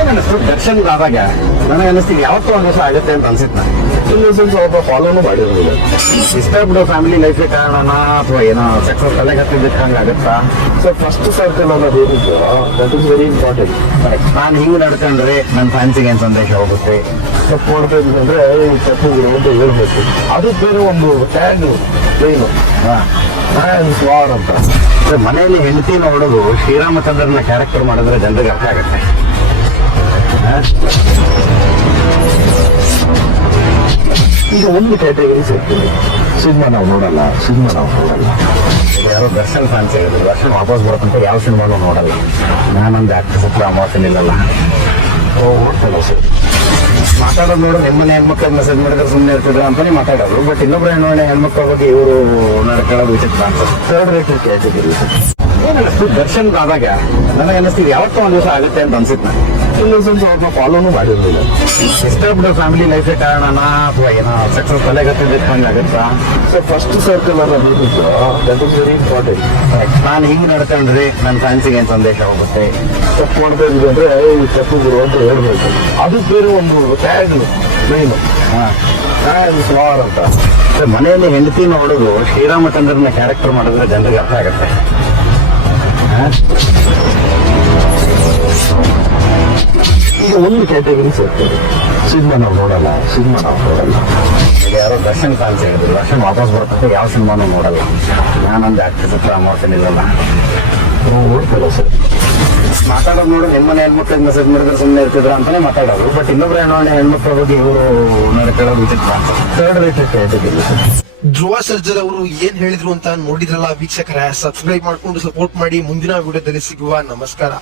ಏನ್ ಅನಿಸ್ತು ದರ್ಶನ್ ಆದಾಗ? ನನಗೆ ಅನಿಸ್ತೀವಿ ಯಾವತ್ತೂ ಒಂದು ದಿವಸ ಆಗುತ್ತೆ ಅಂತ ಅನ್ಸಿತ್ತು ನಾನು. ಇನ್ನೊಂದು ಸ್ವಲ್ಪ ಫಾಲೋನು ಮಾಡಿರಲಿಲ್ಲ. ಇಷ್ಟಪಟ್ಟು ಫ್ಯಾಮಿಲಿ ಲೈಫ್ ಕಾರಣನಾ ಅಥವಾ ಏನೋ ಸಕ್ಸಸ್ ತಲೆಗೆ ಹತ್ತಿದ್ದಕ್ಕೆ ಹಂಗಾಗುತ್ತಾ? ಸೊ ಫಸ್ಟ್ ಸರ್ಕಲ್ ಅನ್ನೋದು ಏನಿತ್ತು ದಟ್ ಇಸ್ ವೆರಿ ಇಂಪಾರ್ಟೆಂಟ್. ನಾನು ಹಿಂಗ್ ನಡ್ಕೊಂಡ್ರೆ ನನ್ನ ಫ್ಯಾನ್ಸಿಗೆ ಏನ್ ಸಂದೇಶ ಹೋಗುತ್ತೆ? ತಪ್ಪು ಮಾಡ್ತಾ ಇದ್ರೆ ತಪ್ಪುಗಳು ಅಂತ ಹೇಳ್ಬೇಕು. ಅದು ಬೇರೆ ಒಂದು ಟ್ಯಾಗ್ ಏನು ಸ್ವಾರ್ ಅಂತ. ಮನೆಯಲ್ಲಿ ಹೆಂಡತಿ ನೋಡೋದು ಶ್ರೀರಾಮಚಂದ್ರನ ಕ್ಯಾರೆಕ್ಟರ್ ಮಾಡಿದ್ರೆ ಜನರಿಗೆ ಅರ್ಥ ಆಗುತ್ತೆ. ಈಗ ಒಂದು ಕ್ಯಾಟಗರಿ ಸಿಗ್ತದೆ, ಸಿನಿಮಾ ನಾವು ನೋಡಲ್ಲ, ಸಿನಿಮಾ ನಾವು ನೋಡಲ್ಲ. ಯಾರೋ ದರ್ಶನ್ ಫ್ಯಾನ್ಸ್ ಹೇಳಿದ್ರು ದರ್ಶನ್ ವಾಪಸ್ ಬರುತ್ತಂತ ಯಾವ ಸಿನಿಮಾನು ನೋಡಲ್ಲ. ನಾನೊಂದು ಆಕ್ಟ್ರೆಸ್ ಹತ್ರ ಅಮಾವಾಸ್ಯೆ ನಿಲ್ಲಲ್ಲ. ನೋಡ್ತಲ್ಲ ಸರ್. ಮಾತಾಡೋದು ನೋಡು ನಿಮ್ಮನೆ ಹೆಣ್ಮಕ್ಳಿಗೆ ಮೆಸೇಜ್ ಮಾಡಿದ್ರೆ ಸುಮ್ಮನೆ ಇರ್ತಿದ್ರು ಅಂತಾನೆ ಮಾತಾಡೋದು. ಬಟ್ ಇನ್ನೊಬ್ಬರ ಹೆಣ್ಮಕ್ಳ ಬಗ್ಗೆ ಇವರು ನಡ್ಕೊಳ್ಳೋದು ವಿಚಿತ್ರ ಅನ್ಸುತ್ತೆ. Third rated category. ಏನನ್ನಿಸ್ತು ದರ್ಶನ್ ಆದಾಗ? ನನಗೆ ಅನಿಸ್ತೀವಿ ಯಾವತ್ತೂ ಒಂದು ದಿವಸ ಆಗುತ್ತೆ ಅಂತ ಅನ್ಸಿತ್ತು ನಾನು. ಇನ್ನೊಂದು ಸ್ವಲ್ಪ ಫಾಲೋನು ಮಾಡಿರಲಿಲ್ಲ. ಇಷ್ಟಪಟ್ಟು ಫ್ಯಾಮಿಲಿ ಲೈಫ್ ಕಾರಣನಾ ಅಥವಾ ಏನೋ ಸಕ್ಸಸ್ ತಲೆಗೆ ಹತ್ತಿದ್ದಕ್ಕೆ ಹಂಗಾಗುತ್ತಾ? ಸೊ ಫಸ್ಟ್ ಸರ್ಕಲ್ ಅನ್ನೋದು ಏನಿತ್ತು ದಟ್ ಇಸ್ ವೆರಿ ಇಂಪಾರ್ಟೆಂಟ್. ನಾನು ಹಿಂಗ್ ನಡ್ಕೊಂಡ್ರೆ ನನ್ನ ಫ್ಯಾನ್ಸಿಗೆ ಏನ್ ಸಂದೇಶ ಹೋಗುತ್ತೆ? ತಪ್ಪು ಮಾಡ್ತಾ ಇದ್ರೆ ತಪ್ಪುಗಳು ಅಂತ ಹೇಳ್ಬೇಕು. ಅದು ಬೇರೆ ಒಂದು ಟ್ಯಾಗ್ ಮೇನು ಸ್ವಾರ್ ಅಂತ. ಮನೆಯಲ್ಲಿ ಹೆಂಡತಿ ನೋಡೋದು ಶ್ರೀರಾಮಚಂದ್ರನ ಕ್ಯಾರೆಕ್ಟರ್ ಮಾಡಿದ್ರೆ ಜನರಿಗೆ ಅರ್ಥ ಆಗುತ್ತೆ. ಈಗ ಒಂದು ಕ್ಯಾಟಗರಿ ಸಿಗ್ತದೆ, ಸಿನಿಮಾ ನಾವು ನೋಡಲ್ಲ, ಸಿನಿಮಾ ನಾವು ನೋಡಲ್ಲ. ಯಾರೋ ದರ್ಶನ್ ಫ್ಯಾನ್ಸ್ ಹೇಳಿದ್ರು ದರ್ಶನ್ ವಾಪಸ್ ಬರ್ತಂತ ಯಾವ ಸಿನಿಮಾನು ನೋಡಲ್ಲ. ನಾನೊಂದು ಆಕ್ಟ್ರೆಸ್ ಹತ್ರ ಅಮಾವಾಸ್ಯೆ ನಿಲ್ಲಲ್ಲ. ನೋಡ್ತಲ್ಲ ಸರ್. ಮಾತಾಡೋದು ನೋಡು ನಿಮ್ಮನೆ ಹೆಣ್ಮಕ್ಳಿಗೆ ಮೆಸೇಜ್ ಮಾಡಿದ್ರೆ ಸುಮ್ಮನೆ ಇರ್ತಿದ್ರ ಅಂತಾನೆ ಮಾತಾಡೋದು. ಬಟ್ ಇನ್ನೊಬ್ಬರ ಹೆಣ್ಮಕ್ಳ ಬಗ್ಗೆ ಇವರು ನಡ್ಕೊಳ್ಳೋದು ವಿಚಿತ್ರ ಅನ್ಸುತ್ತೆ. Third rated category. Dhruva Sarja ಅವರು ಏನ್ ಹೇಳಿದ್ರು ಅಂತ ನೋಡಿದ್ರಲ್ಲ ವೀಕ್ಷಕರ. ಸಬ್ಸ್ಕ್ರೈಬ್ ಮಾಡ್ಕೊಂಡು ಸಪೋರ್ಟ್ ಮಾಡಿ. ಮುಂದಿನ ವಿಡಿಯೋದಲ್ಲಿ ಸಿಗುವ. ನಮಸ್ಕಾರ.